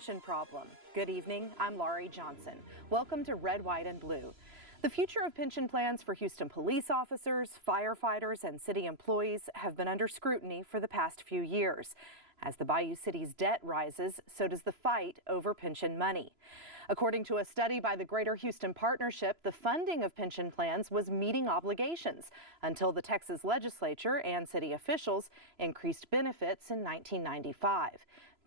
pension problem. Good evening, I'm Laurie Johnson. Welcome to Red, White, and Blue. The future of pension plans for Houston police officers, firefighters, and city employees have been under scrutiny for the past few years. As the Bayou City's debt rises, so does the fight over pension money. According to a study by the Greater Houston Partnership, the funding of pension plans was meeting obligations until the Texas legislature and city officials increased benefits in 1995.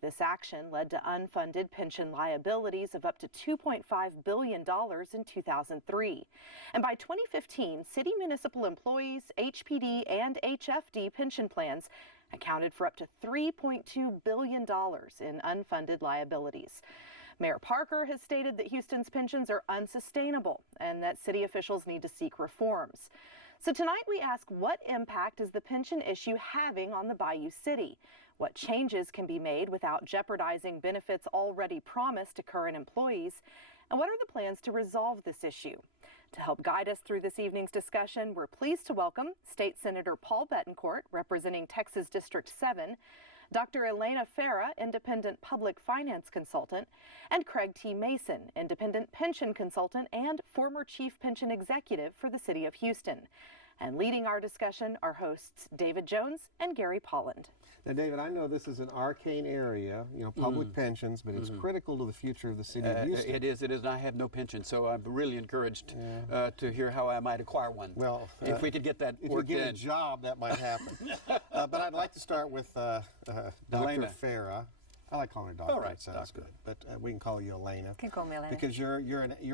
This action led to unfunded pension liabilities of up to $2.5 billion in 2003. And by 2015, city municipal employees, HPD, and HFD pension plans accounted for up to $3.2 billion in unfunded liabilities. Mayor Parker has stated that Houston's pensions are unsustainable and that city officials need to seek reforms. So tonight we ask, what impact is the pension issue having on the Bayou City? What changes can be made without jeopardizing benefits already promised to current employees? And what are the plans to resolve this issue? To help guide us through this evening's discussion, we're pleased to welcome State Senator Paul Betancourt, representing Texas District 7, Dr. Elena Farah, independent public finance consultant, and Craig T. Mason, independent pension consultant and former chief pension executive for the city of Houston. And leading our discussion are hosts David Jones and Gary Polland. Now, David, I know this is an arcane area, public pensions, but it's critical to the future of the city of Houston. It is, and I have no pension, so I'm really encouraged to hear how I might acquire one. Well, if we could get that if worked you get in. a job, that might happen. But I'd like to start with Dr. Elena. Farah. I like calling her doctor. All right, it sounds doctor. good. But we can call you Elena. You can call me Elena. Because you're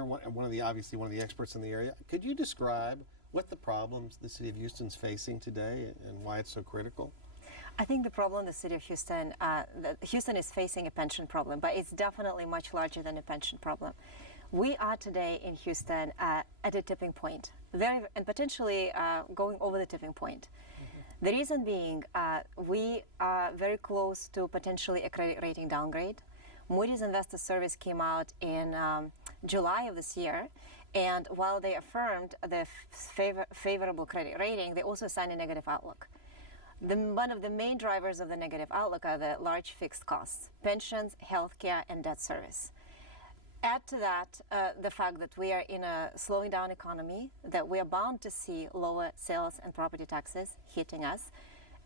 one of the obviously one of the experts in the area. Could you describe what the problems the city of Houston's facing today and why it's so critical? I think the problem the city of Houston, Houston is facing a pension problem, but it's definitely much larger than a pension problem. We are today in Houston at a tipping point, and potentially going over the tipping point. The reason being, we are very close to potentially a credit rating downgrade. Moody's Investor Service came out in July of this year, and while they affirmed the favorable credit rating, they also assigned a negative outlook. One of the main drivers of the negative outlook are the large fixed costs: pensions, healthcare, and debt service. Add to that the fact that we are in a slowing down economy, that we are bound to see lower sales and property taxes hitting us.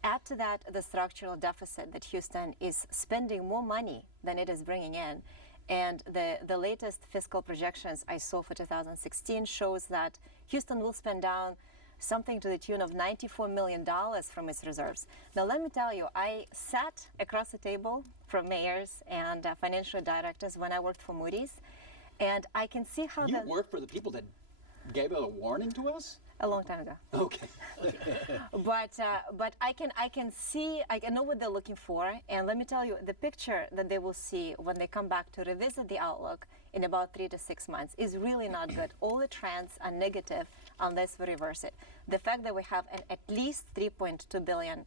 Add to that the structural deficit, that Houston is spending more money than it is bringing in. And the latest fiscal projections I saw for 2016 shows that Houston will spend down something to the tune of $94 million from its reserves. Now, let me tell you, I sat across the table from mayors and financial directors when I worked for Moody's, and I can see how You worked for the people that gave a warning to us? a long time ago. Okay. But I can see, I know what they're looking for, and let me tell you, the picture that they will see when they come back to revisit the outlook in about 3 to 6 months is really not good. All the trends are negative unless we reverse it. The fact that we have an at least $3.2 billion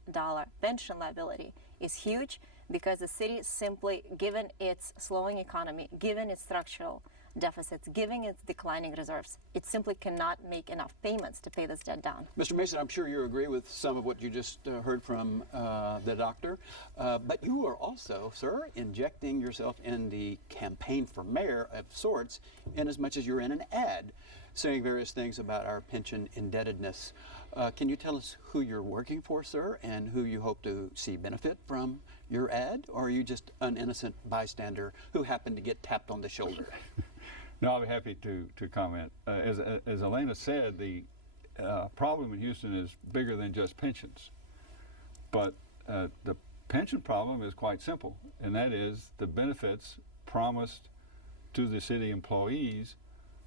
pension liability is huge, because the city simply, given its slowing economy, given its structural deficits, given its declining reserves, it simply cannot make enough payments to pay this debt down. Mr. Mason, I'm sure you agree with some of what you just heard from the doctor, but you are also, sir, injecting yourself in the campaign for mayor of sorts, in as much as you're in an ad saying various things about our pension indebtedness. Can you tell us who you're working for, sir, and who you hope to see benefit from your ad, or are you just an innocent bystander who happened to get tapped on the shoulder? No, I'll be happy to comment. As Elena said, the problem in Houston is bigger than just pensions. But the pension problem is quite simple, and that is the benefits promised to the city employees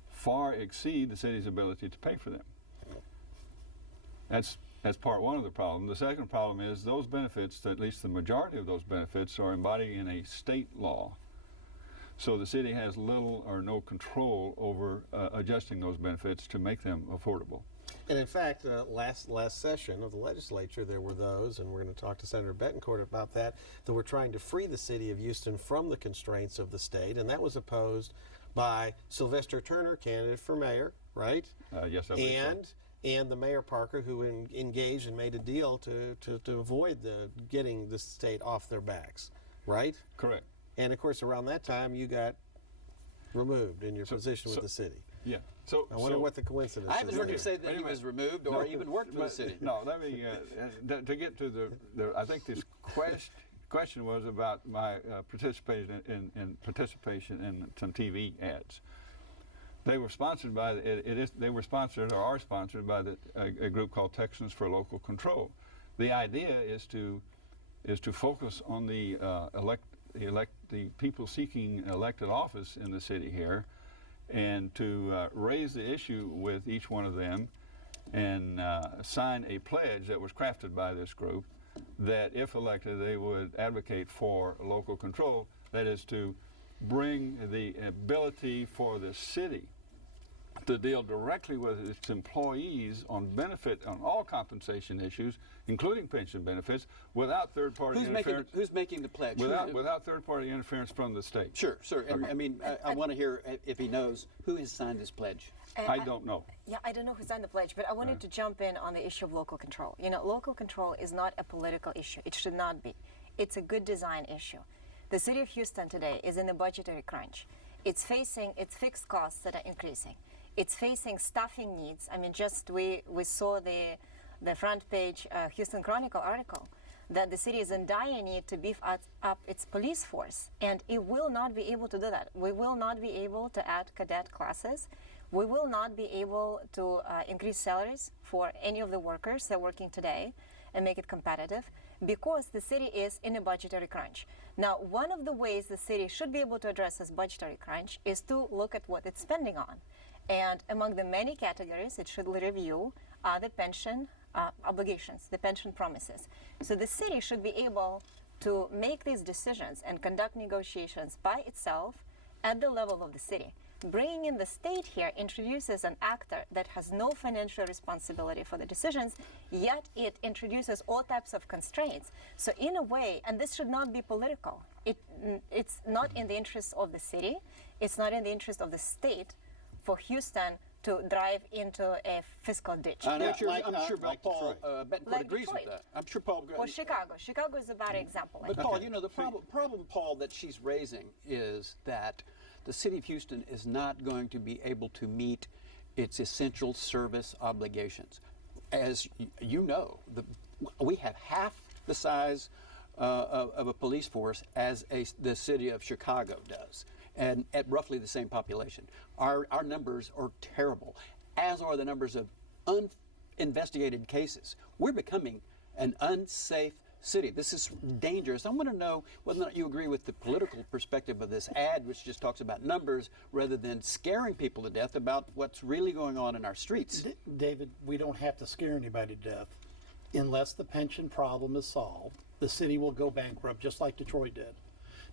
far exceed the city's ability to pay for them. That's part one of the problem. The second problem is those benefits, at least the majority of those benefits, are embodied in a state law. So the city has little or no control over adjusting those benefits to make them affordable. And in fact, last session of the legislature, there were those, and we're going to talk to Senator Betancourt about that were trying to free the city of Houston from the constraints of the state, and that was opposed by Sylvester Turner, candidate for mayor, right? Yes, I believe so. And the Mayor Parker, who engaged and made a deal to avoid getting the state off their backs, right? Correct. And of course, around that time, you got removed in your position with the city. Yeah. So I wonder what the coincidence I is. haven't heard you there. say that he was removed or even worked for the city. No, let me, to get to the I think this question was about my participation in some TV ads. They were sponsored by they were sponsored or are sponsored by a group called Texans for Local Control. The idea is to focus on the people seeking elected office in the city here, and to raise the issue with each one of them, and sign a pledge that was crafted by this group that if elected they would advocate for local control, that is to bring the ability for the city to deal directly with its employees on all compensation issues, including pension benefits, without third-party interference. Who's making the pledge? Without third-party interference from the state. Sure. And, I mean, I want to hear if he knows who has signed this pledge. I don't know. Yeah, I don't know who signed the pledge, but I wanted to jump in on the issue of local control. You know, local control is not a political issue. It should not be. It's a good design issue. The city of Houston today is in a budgetary crunch. It's facing its fixed costs that are increasing. It's facing staffing needs. I mean, we saw the front page Houston Chronicle article that the city is in dire need to beef up its police force, and it will not be able to do that. We will not be able to add cadet classes. We will not be able to increase salaries for any of the workers that are working today and make it competitive because the city is in a budgetary crunch. Now, one of the ways the city should be able to address this budgetary crunch is to look at what it's spending on. And among the many categories, it should review the pension obligations, the pension promises. So the city should be able to make these decisions and conduct negotiations by itself at the level of the city. Bringing in the state here introduces an actor that has no financial responsibility for the decisions, yet it introduces all types of constraints. So in a way, and this should not be political, it's not in the interest of the city, it's not in the interest of the state for Houston to drive into a fiscal ditch. I'm sure like Paul Detroit. Bettencourt agrees with that. I'm sure Paul. Or Chicago. Chicago is a bad example. But Paul, you know, the problem, Paul, that she's raising is that the city of Houston is not going to be able to meet its essential service obligations. As you know, we have half the size of a police force as the city of Chicago does, and at roughly the same population. Our numbers are terrible, as are the numbers of uninvestigated cases. We're becoming an unsafe city. This is dangerous. I want to know whether or not you agree with the political perspective of this ad, which just talks about numbers rather than scaring people to death about what's really going on in our streets. David, we don't have to scare anybody to death. Unless the pension problem is solved, the city will go bankrupt just like Detroit did.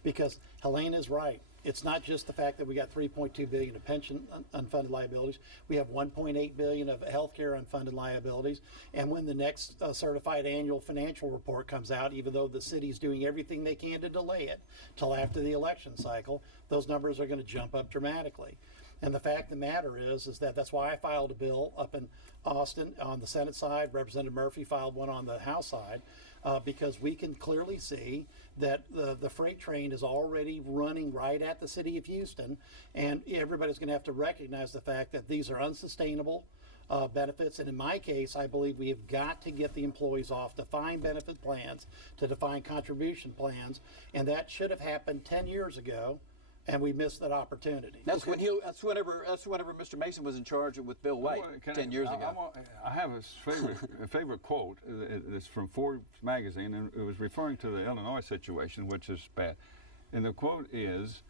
Because Helene is right. It's not just the fact that we got $3.2 billion of pension unfunded liabilities. We have $1.8 billion of healthcare unfunded liabilities. And when the next certified annual financial report comes out, even though the city's doing everything they can to delay it till after the election cycle, those numbers are going to jump up dramatically. And the fact of the matter is that that's why I filed a bill up in Austin on the Senate side. Representative Murphy filed one on the House side. Because we can clearly see that the freight train is already running right at the city of Houston, and everybody's going to have to recognize the fact that these are unsustainable benefits. And in my case, I believe we have got to get the employees off defined benefit plans to defined contribution plans, and that should have happened 10 years ago. And we missed that opportunity. That's whenever Mr. Mason was in charge with Bill White 10 years ago. I have a favorite quote. It's from Forbes magazine, and it was referring to the Illinois situation, which is bad. And the quote is,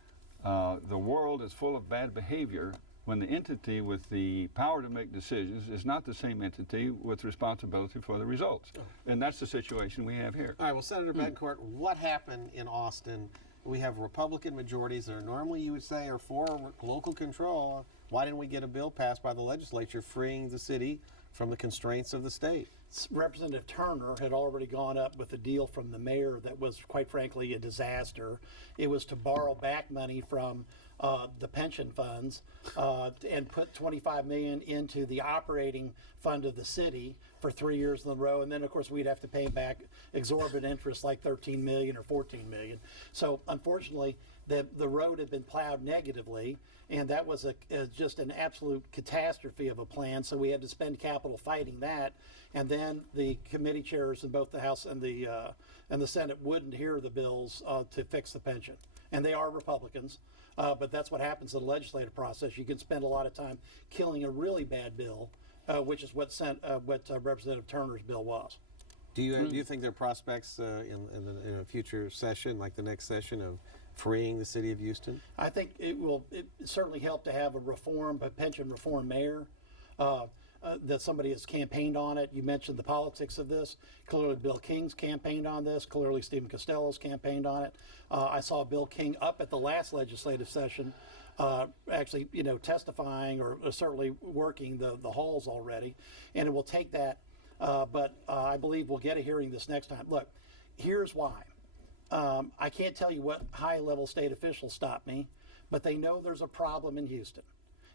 "The world is full of bad behavior when the entity with the power to make decisions is not the same entity with responsibility for the results." And that's the situation we have here. All right, well, Senator Bettencourt, what happened in Austin? We have Republican majorities that are normally, you would say, are for local control. Why didn't we get a bill passed by the legislature freeing the city from the constraints of the state? Representative Turner had already gone up with a deal from the mayor that was, quite frankly, a disaster. It was to borrow back money from the pension funds and put $25 million into the operating fund of the city for 3 years in a row, and then of course we'd have to pay back exorbitant interest like $13 million or $14 million. So unfortunately, the road had been plowed negatively, and that was just an absolute catastrophe of a plan. So we had to spend capital fighting that, and then the committee chairs in both the House and the Senate wouldn't hear the bills to fix the pension, and they are Republicans. But that's what happens in the legislative process. You can spend a lot of time killing a really bad bill, which is what Representative Turner's bill was. Do you think there are prospects in a future session, like the next session, of freeing the city of Houston? I think it certainly help to have a pension reform mayor, that somebody has campaigned on it. You mentioned the politics of this. Clearly Bill King's campaigned on this. Clearly Stephen Costello's campaigned on it. I saw Bill King up at the last legislative session, actually, testifying or certainly working the halls already. And it will take that, but I believe we'll get a hearing this next time. Look, here's why. I can't tell you what high-level state officials stopped me, but they know there's a problem in Houston,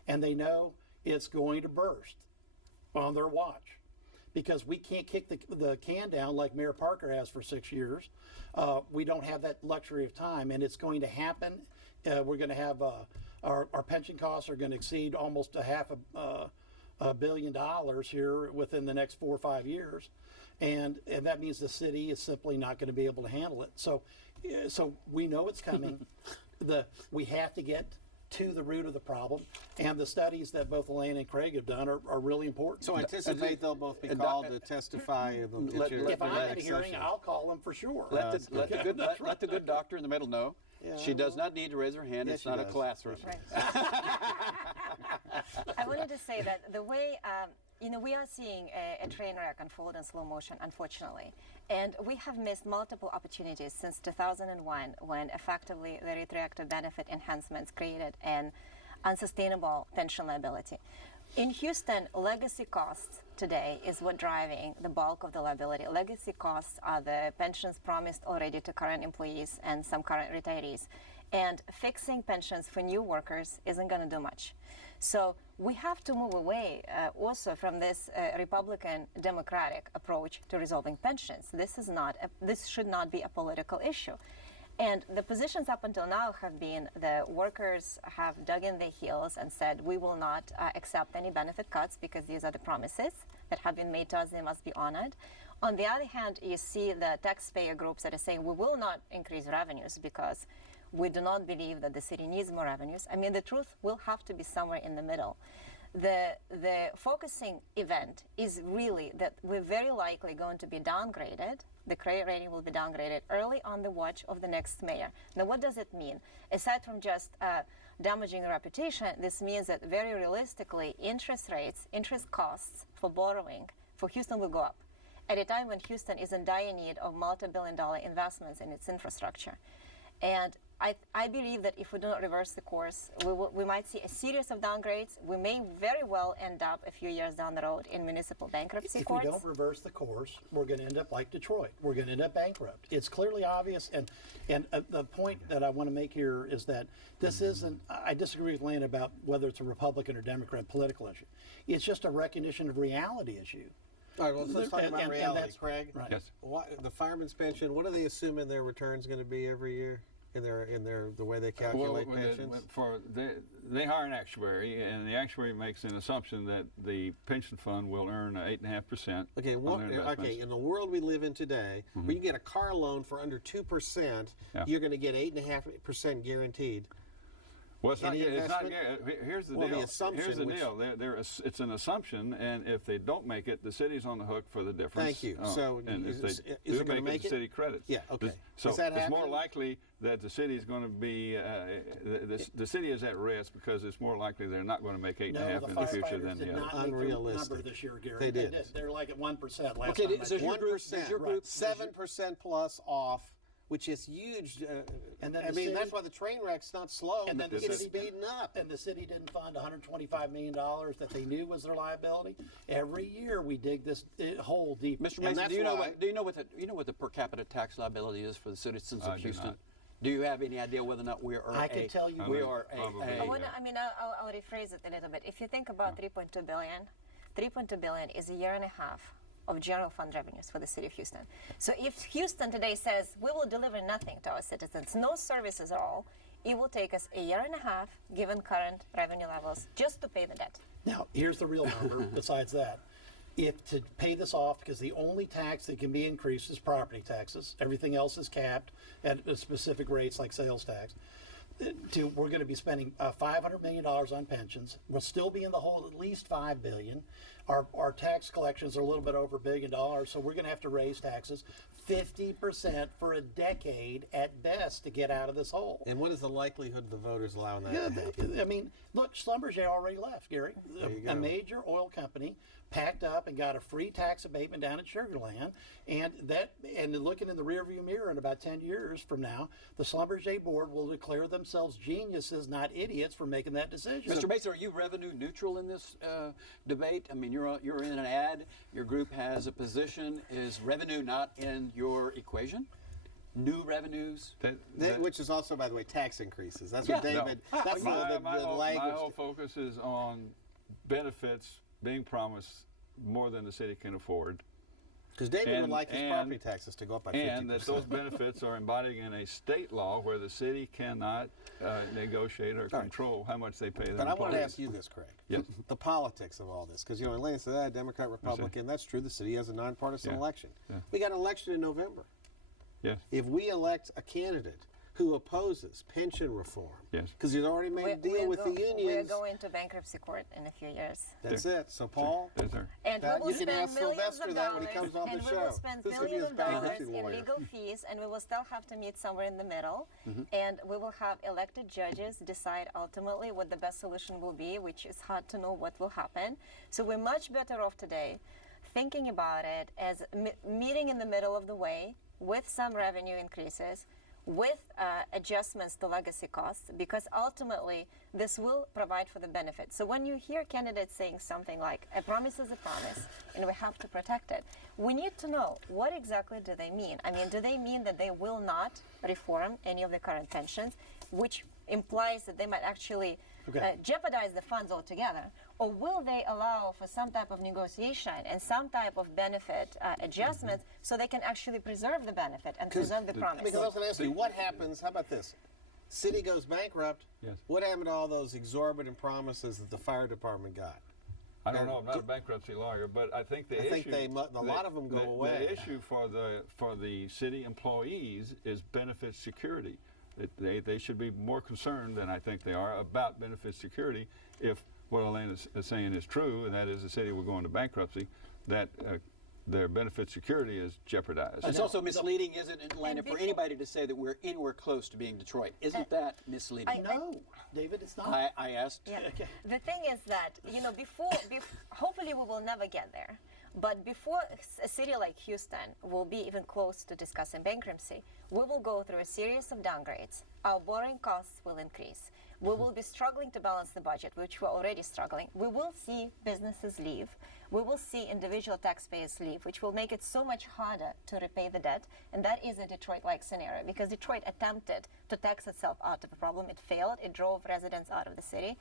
and they know it's going to burst on their watch, because we can't kick the can down like Mayor Parker has for 6 years. We don't have that luxury of time, and it's going to happen. We're going to have our pension costs are going to exceed almost $500 million here within the next 4 or 5 years. And that means the city is simply not going to be able to handle it. So we know it's coming. We have to get to the root of the problem, and the studies that both Elaine and Craig have done are really important. So anticipate they'll both be called to testify. If I'm at a hearing, I'll call them for sure. Let the good doctor in the middle know. Yeah. She does not need to raise her hand. Yes, it's not a classroom. Right. I wanted to say that the way we are seeing a train wreck unfold in slow motion, unfortunately. And we have missed multiple opportunities since 2001, when effectively the retroactive benefit enhancements created an unsustainable pension liability. In Houston, legacy costs today is what driving the bulk of the liability. Legacy costs are the pensions promised already to current employees and some current retirees. And fixing pensions for new workers isn't going to do much. So we have to move away also from this Republican-Democratic approach to resolving pensions. This should not be a political issue. And the positions up until now have been the workers have dug in their heels and said, we will not accept any benefit cuts because these are the promises that have been made to us, they must be honored. On the other hand, you see the taxpayer groups that are saying, we will not increase revenues because we do not believe that the city needs more revenues. I mean, the truth will have to be somewhere in the middle. The focusing event is really that we're very likely going to be downgraded. The credit rating will be downgraded early on the watch of the next mayor. Now, what does it mean? Aside from just damaging the reputation, this means that very realistically, interest costs for borrowing for Houston will go up at a time when Houston is in dire need of multi-billion-dollar investments in its infrastructure. And I believe that if we do not reverse the course, we might see a series of downgrades. We may very well end up a few years down the road in municipal bankruptcy courts. If we don't reverse the course, we're going to end up like Detroit. We're going to end up bankrupt. It's clearly obvious. And the point that I want to make here is that this isn't, I disagree with Lane about whether it's a Republican or Democrat political issue. It's just a recognition of reality issue. All right, well, let's talk about reality, Craig. Right. Yes. The fireman's pension, what do they assume in their return's going to be every year? In the way they calculate pensions? They hire an actuary, and the actuary makes an assumption that the pension fund will earn 8.5%. Okay, in the world we live in today, where you get a car loan for under 2%, you're going to get 8.5% guaranteed. Well, it's not here's the deal. The assumption. Here's the deal. It's an assumption, and if they don't make it, the city's on the hook for the difference. Thank you. So, and if is they it do going to make it, the city credits. Yeah. Okay. So is that it's more happening? likely that the city is going to be the city is at risk because it's more likely they're not going to make 8.5 in the future than the other. Unrealistic number this year, Gary. They did. They're like at 1% last okay, time. so your group, 7% plus off, which is huge. And then that's why the train wreck's not slow. And then it's speeding up. And the city didn't fund $125 million that they knew was their liability. Every year we dig this hole deeper. Mr. Mason, do you know what the per capita tax liability is for the citizens of Houston? Do you have any idea whether or not we are I can tell you we when. are Probably, a I'll rephrase it a little bit. If you think about 3.2 billion, 3.2 billion is a year and a half of general fund revenues for the city of Houston. So if Houston today says we will deliver nothing to our citizens, no services at all, it will take us a year and a half, given current revenue levels, just to pay the debt. Now, here's the real number besides that. If to pay this off, because the only tax that can be increased is property taxes, everything else is capped at specific rates like sales tax. We're going to be spending $500 million on pensions. We'll still be in the hole at least $5 billion. Our tax collections are a little bit over $1 billion, so we're going to have to raise taxes 50% for a decade at best to get out of this hole. And what is the likelihood of the voters allowing that to happen? I mean, look, Schlumberger already left, Gary. you A go. major oil company packed up and got a free tax abatement down at Sugar Land, and looking in the rearview mirror in about 10 years from now, the Schlumberger board will declare themselves geniuses, not idiots, for making that decision. Mr. Bates, are you revenue neutral in this debate? I mean, you're in an ad. Your group has a position. Is revenue not in your equation? New revenues? Which is also, by the way, tax increases. That's Yeah. what David. No. That's the My language. whole focus is on benefits being promised more than the city can afford, Because David would like his and- property taxes to go up by 50%. and that those benefits are embodied in a state law where the city cannot negotiate or control how much they pay their But I employees. want to ask you this, Craig. Yes. The politics of all this, because Elaine said, Democrat, Republican. That's true. The city has a nonpartisan Yeah. election. Yeah. We got an election in November. Yes. If we elect a candidate who opposes pension reform, Yes. because he's already made a deal with the We're unions, going to bankruptcy court in a few years. that's it. So, Paul, Is there? And That- we will you can spend ask millions Sylvester of that dollars, when he comes on the and we show. will spend This could be millions his of dollars bankruptcy in lawyer. legal fees, and we will still have to meet somewhere in the middle. And we will have elected judges decide ultimately what the best solution will be, which is hard to know what will happen. So we're much better off today thinking about it as meeting in the middle of the way with some revenue increases, with adjustments to legacy costs, because ultimately this will provide for the benefit. So when you hear candidates saying something like, a promise is a promise and we have to protect it, we need to know what exactly do they mean. I mean, do they mean that they will not reform any of the current pensions, which implies that they might actually jeopardize the funds altogether? Or will they allow for some type of negotiation and some type of benefit adjustments so they can actually preserve the benefit and preserve the promise? because I was going to ask you, what happens? How about this? City goes bankrupt. Yes. What happened to all those exorbitant promises that the fire department got? I don't know. I'm not a bankruptcy lawyer, but I think the I issue. think a lot of them go away. The issue for the city employees is benefit security. They should be more concerned than I think they are about benefit security if what Elaine is saying is true, and that is the city will go into bankruptcy, that their benefit security is jeopardized. It's also misleading, isn't it, Atlanta, for before- anybody to say that we're anywhere close to being Detroit? Isn't that misleading? No, David, it's not. I asked. Yeah. Okay. The thing is that, hopefully we will never get there. But before a city like Houston will be even close to discussing bankruptcy, we will go through a series of downgrades. Our borrowing costs will increase. We will be struggling to balance the budget, which we're already struggling. We will see businesses leave. We will see individual taxpayers leave, which will make it so much harder to repay the debt. And that is a Detroit-like scenario, because Detroit attempted to tax itself out of the problem. It failed. It drove residents out of the city.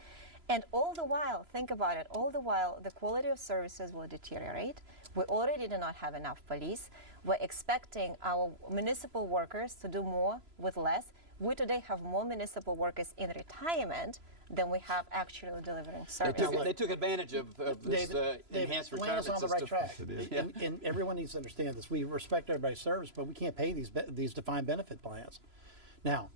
And all the while, think about it, all the while the quality of services will deteriorate. We already do not have enough police. We're expecting our municipal workers to do more with less. We today have more municipal workers in retirement than we have actually delivering services. They took advantage of this enhanced Atlanta's retirement on the right system. track. Yeah. And everyone needs to understand this. We respect everybody's service, but we can't pay these defined benefit plans. Now,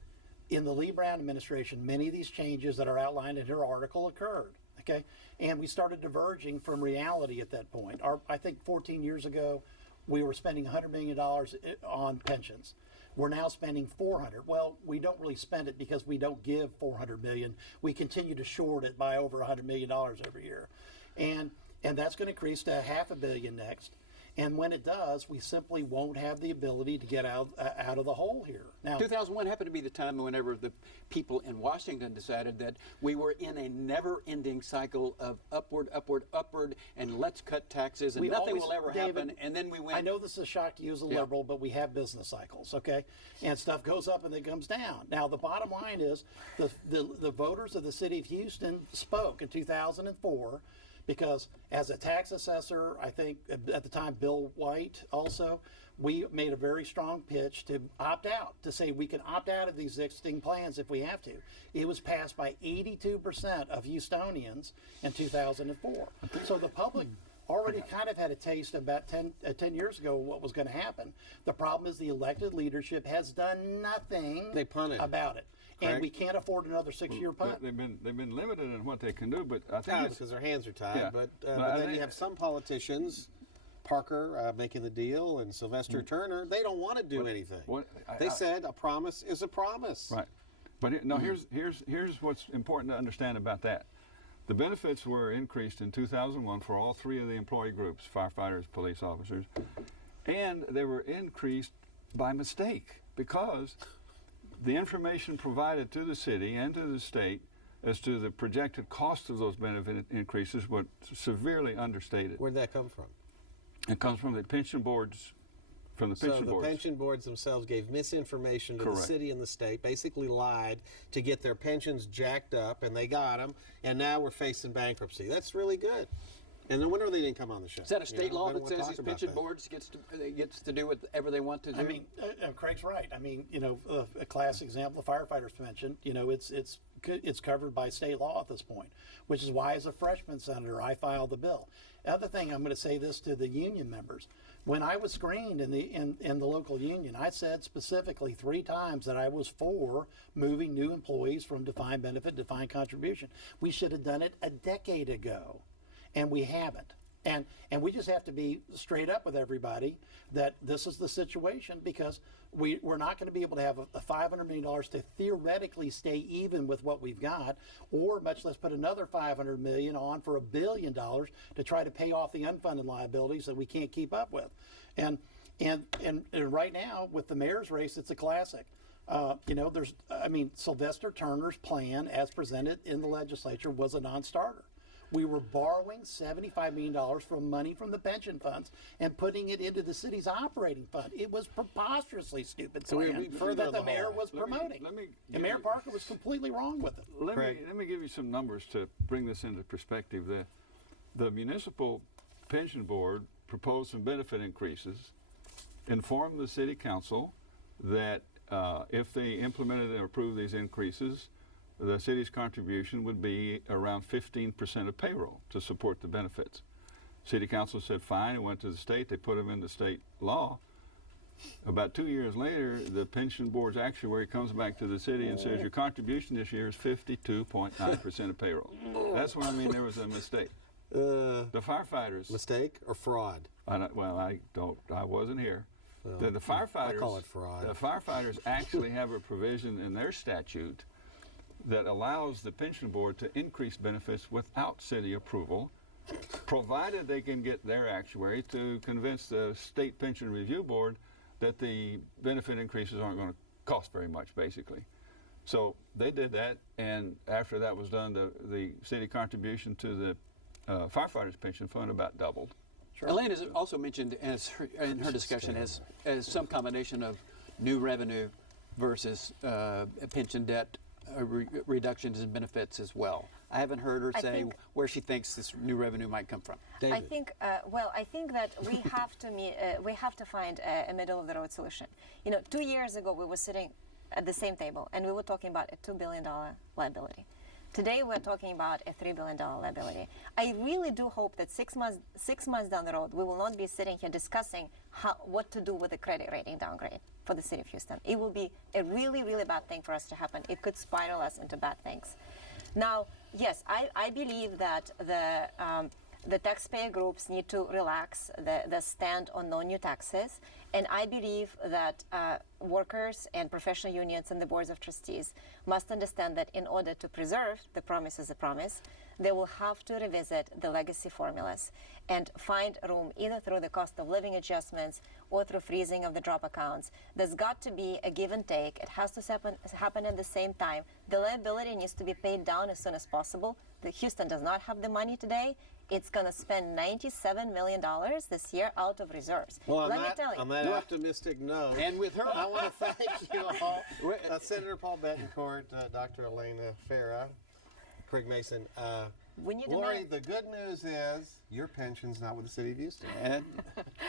in the Lee Brown administration, many of these changes that are outlined in her article occurred. Okay, and we started diverging from reality at that point. I think 14 years ago, we were spending $100 million on pensions. We're now spending $400. Well, we don't really spend it because we don't give $400 million. We continue to short it by over $100 million every year, and that's going to increase to $500 million next. And when it does, we simply won't have the ability to get out of the hole here. Now, 2001 happened to be the time whenever the people in Washington decided that we were in a never-ending cycle of upward, and let's cut taxes, and we nothing always, will ever David, happen. And then we went. I know this is a shock to you as a liberal, but we have business cycles, okay? And stuff goes up and then comes down. Now, the bottom line is the voters of the city of Houston spoke in 2004 because as a tax assessor, I think at the time Bill White also, we made a very strong pitch to opt out, to say we can opt out of these existing plans if we have to. It was passed by 82% of Houstonians in 2004. So the public already kind of had a taste about 10 years ago what was going to happen. The problem is the elected leadership has done nothing about it. And we can't afford another 6-year punt. They've been limited in what they can do, but I think because their hands are tied. Yeah. But then you have some politicians, Parker making the deal and Sylvester Turner, they don't want to do anything. They said a promise is a promise. Right. But here's what's important to understand about that. The benefits were increased in 2001 for all three of the employee groups, firefighters, police officers, and they were increased by mistake because the information provided to the city and to the state as to the projected cost of those benefit increases was severely understated. Where'd that come from? It comes from the pension boards. So the pension boards themselves gave misinformation to the city and the state, basically lied to get their pensions jacked up, and they got them, and now we're facing bankruptcy. That's really good. And no wonder they didn't come on the show. Is that a state law that says these pension boards gets to do whatever they want to do? I mean, Craig's right. I mean, a classic example, the firefighters pension, it's covered by state law at this point, which is why as a freshman senator, I filed the bill. The other thing, I'm going to say this to the union members. When I was screened in the local union, I said specifically 3 times that I was for moving new employees from defined benefit to defined contribution. We should have done it a decade ago, and we haven't. And we just have to be straight up with everybody that this is the situation, because we're not going to be able to have a $500 million to theoretically stay even with what we've got, or much less put another $500 million on for $1 billion to try to pay off the unfunded liabilities that we can't keep up with. And right now with the mayor's race, it's a classic. Sylvester Turner's plan as presented in the legislature was a non-starter. We were borrowing $75 million from money from the pension funds and putting it into the city's operating fund. It was preposterously stupid plan that the mayor was promoting. And Mayor Parker was completely wrong with it. Let me give you some numbers to bring this into perspective. The Municipal Pension Board proposed some benefit increases, informed the City Council that if they implemented and approved these increases, the city's contribution would be around 15% of payroll to support the benefits. City Council said fine, it went to the state, they put them into state law. About 2 years later, the pension board's actuary comes back to the city and says your contribution this year is 52.9% of payroll. That's when I mean there was a mistake. The firefighters. Mistake or fraud? I wasn't here. The firefighters. I call it fraud. The firefighters actually have a provision in their statute that allows the pension board to increase benefits without city approval, provided they can get their actuary to convince the state pension review board that the benefit increases aren't going to cost very much, basically. So they did that, and after that was done, the city contribution to the firefighters pension fund about doubled. Sure. Elaine has also mentioned in her discussion as some combination of new revenue versus pension debt reductions in benefits as well. I haven't heard her say where she thinks this new revenue might come from. David. I think that we have to find a middle of the road solution. 2 years ago we were sitting at the same table and we were talking about a $2 billion liability. Today we're talking about a $3 billion liability. I really do hope that 6 months down the road we will not be sitting here discussing what to do with the credit rating downgrade for the city of Houston. It will be a really, really bad thing for us to happen. It could spiral us into bad things. Now, yes, I believe that the taxpayer groups need to relax the stand on no new taxes And I believe that workers and professional unions and the boards of trustees must understand that in order to preserve the promise as a promise, they will have to revisit the legacy formulas and find room either through the cost of living adjustments or through freezing of the drop accounts. There's got to be a give and take. It has to happen at the same time. The liability needs to be paid down as soon as possible. Houston does not have the money today. It's going to spend $97 million this year out of reserves. Well, Let me tell you. on that optimistic note, And with her, I want to thank you all. Senator Paul Betancourt, Dr. Elena Farah, Craig Mason. When you Lori, demand- the good news is your pension's not with the city of Houston.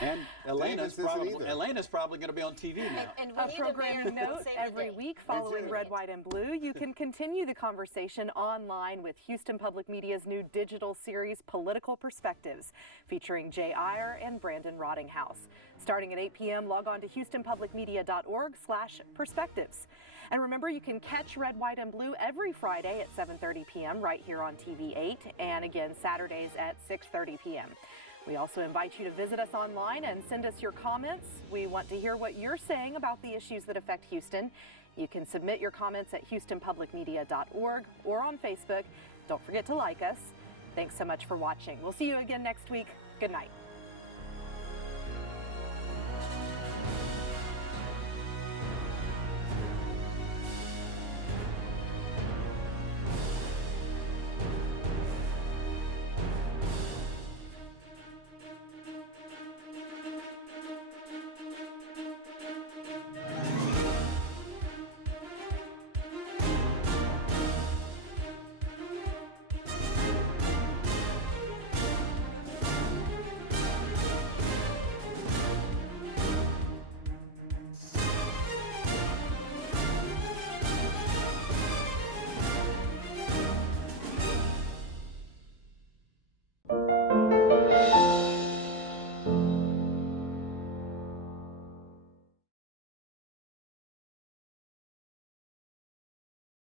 and Elena's isn't either. probably going to be on TV now. and we A need programming mayor note save the every day. week following That's Red, right. White, and Blue. You can continue the conversation online with Houston Public Media's new digital series, Political Perspectives, featuring Jay Iyer and Brandon Rottinghouse. Starting at 8 p.m., log on to houstonpublicmedia.org/perspectives. And remember, you can catch Red, White, and Blue every Friday at 7:30 p.m. right here on TV8, and again Saturdays at 6:30 p.m. We also invite you to visit us online and send us your comments. We want to hear what you're saying about the issues that affect Houston. You can submit your comments at houstonpublicmedia.org or on Facebook. Don't forget to like us. Thanks so much for watching. We'll see you again next week. Good night.